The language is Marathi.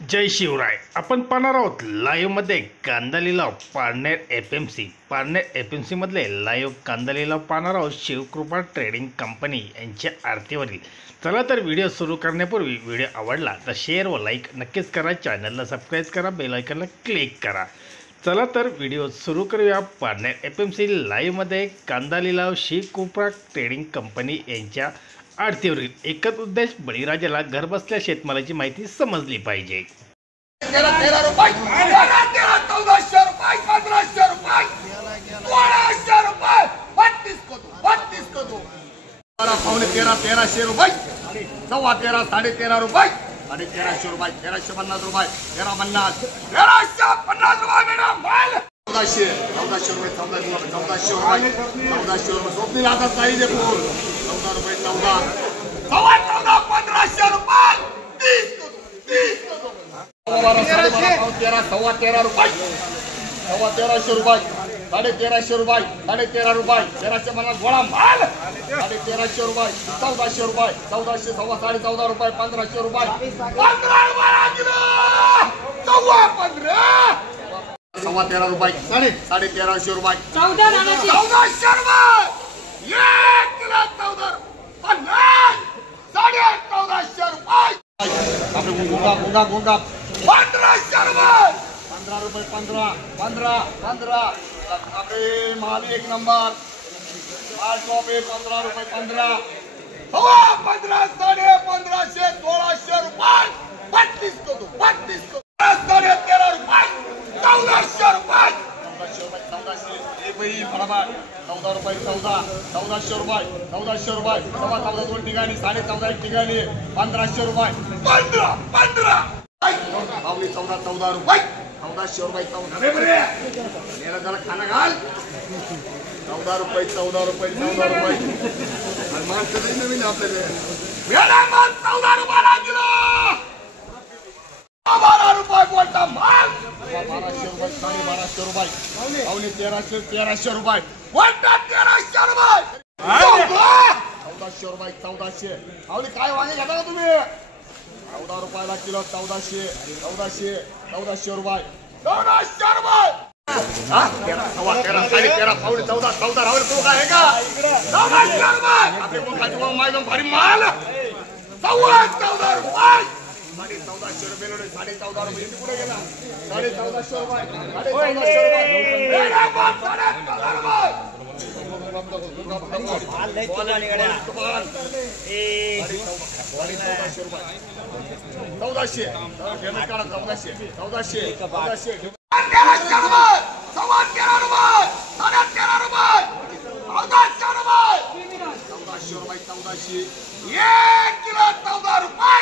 जय शिवराय. आपण पाहणार आहोत लाईव्हमध्ये कांदा लिलाव पारनेर एफ.एम.सी. मधले लाईव्ह कांदा लिलाव पाहणार आहोत शिवकृपा ट्रेडिंग कंपनी यांच्या आरतीवरील. चला तर व्हिडिओ सुरू करण्यापूर्वी व्हिडिओ आवडला तर शेअर व लाईक नक्कीच करा, चॅनलला सबस्क्राईब करा, बेल आयकॉनला क्लिक करा. चला तर व्हिडिओ सुरू करूया. पारनेर एफ.एम.सी. लाईव्हमध्ये कांदा लिलाव शिवकृपा ट्रेडिंग कंपनी यांच्या आरतीवरील. एकच उद्देश, बळीराजाला घरबसल्या शेतमालाची माहिती समजली पाहिजे. 13 रुपये 1400 रुपये 1500 रुपये 1600 रुपये 32 को दो 1300 रुपये 13.5 13.5 रुपये 1350 रुपये 1350 रुपये 1350 रुपये मेरा माल 1400 रुपये 1400 रुपये सोपी लागत नाही दे फूल 14 रुपये 14 1500 रुपये 30 को दो 13 रुपये 1300 रुपये 1350 रुपये 13.5 रुपये 1350 गोळा माल 1300 रुपये 1400 रुपये 1400 14.5 रुपये 1500 रुपये 15 रुपये किलो 13 रुपये 1350 रुपये 1400 रुपये 1 किलो 14 14.5 रुपये आपले गुंगा 1500 रुपये 15 रुपये 15 आपले माल एक नंबर 8 रुपये 15 रुपये 15 15 1500 1600 रुपये 32 को 13 रुपये 1400 रुपये 1400 एक बाई बराबर 14 रुपये 1400 रुपये 1400 रुपये 14 दोन ठिकाणी 14.5 एक ठिकाणी 1500 रुपये 15 पावली 14 रुपये 1400 रुपये 14 जरा खाना घाल 14 रुपये 14 रुपये आणि माणसं तरी नवीन आपल्याला माल 14 रुपयाला किलो 12 रुपये बोलता माल 1200 रुपये 1250 रुपये पावली 1300 रुपये बोलता 1300 रुपये 1400 रुपये 1400 पावली काय वांगे घेता का तुम्ही 14 रुपयाला किलो 1400 रुपये 1400 रुपये 13 पावली 14 राहुल तू काय का 1400 रुपये आपले कोण खाती मायदम भारी माल 14 रुपये 1450 रुपये 14.5 रुपये कुठे गेला 1450 रुपये 14 रुपये 1 किलो 14 रुपये